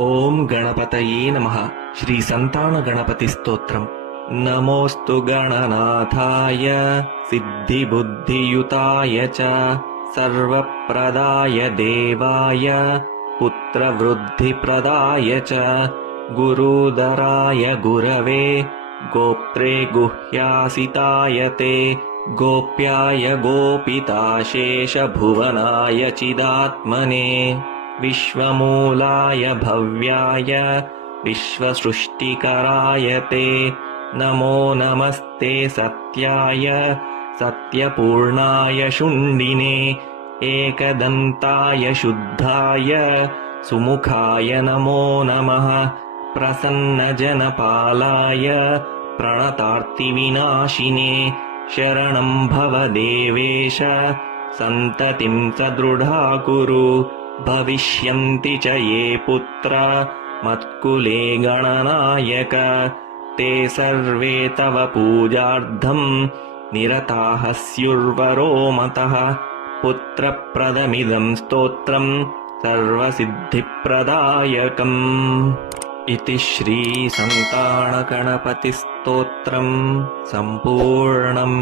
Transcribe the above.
ಓಂ ಗಣಪತಯೇ ನಮಃ. ಶ್ರೀ ಸಂತಾನ ಗಣಪತಿ ಸ್ತೋತ್ರಂ. ನಮೋऽस्तु ಗಣನಾಥಾಯ ಸಿದ್ಧಿಬುದ್ಧಿಯುತಾಯ ಚ ಸರ್ವಪ್ರದಾಯ ದೇವಾಯ ಪುತ್ರವೃದ್ಧಿಪ್ರದಾಯ ಚ ಗುರುದರಾಯ ಗುರವೇ ಗೋಪ್ತ್ರೇ ಗುಹ್ಯಾಸಿತಾಯ ತೇ ಗೋಪ್ಯಾಯ ಗೋಪಿತಾಶೇಷಭುವನಾಯ ಚಿದಾತ್ಮನೇ ವಿಶ್ವಮೂಲಾಯ ಭವ್ಯಾಯ ವಿಶ್ವಸೃಷ್ಟಿಕರಾಯ ತೇ ನಮೋ ನಮಸ್ತೆ ಸತ್ಯಾಯ ಸತ್ಯಪೂರ್ಣಾಯ ಶುಂಡಿನೇ ಏಕದಂತಾಯ ಶುದ್ಧಾಯ ಸುಮುಖಾಯ ನಮೋ ನಮಃ ಪ್ರಸನ್ನಜನಪಾಲಾಯ ಪ್ರಣತಾರ್ತಿವಿನಾಶಿನೇ ಶರಣಂ ಭವ ದೇವೇಶ ಸಂತತಿಂ ಸದೃಢಾಕುರು ಭವಿಷ್ಯಂತಿ ಚ ಯೇ ಪುತ್ರ ಮತ್ಕುಲೇ ಗಣನಾಯಕ ತೇ ಸರ್ವೇ ತವ ಪೂಜಾರ್ಥಂ ನಿರತಾಃ ಸ್ಯುರ್ವರೋ ಮತಃ ಪುತ್ರಪ್ರದಮಿದಂ ಸ್ತೋತ್ರಂ ಸರ್ವಸಿದ್ಧಿಪ್ರದಾಯಕಂ. ಇತಿ ಶ್ರೀ ಸಂತಾನ ಗಣಪತಿ ಸ್ತೋತ್ರಂ ಸಂಪೂರ್ಣಂ.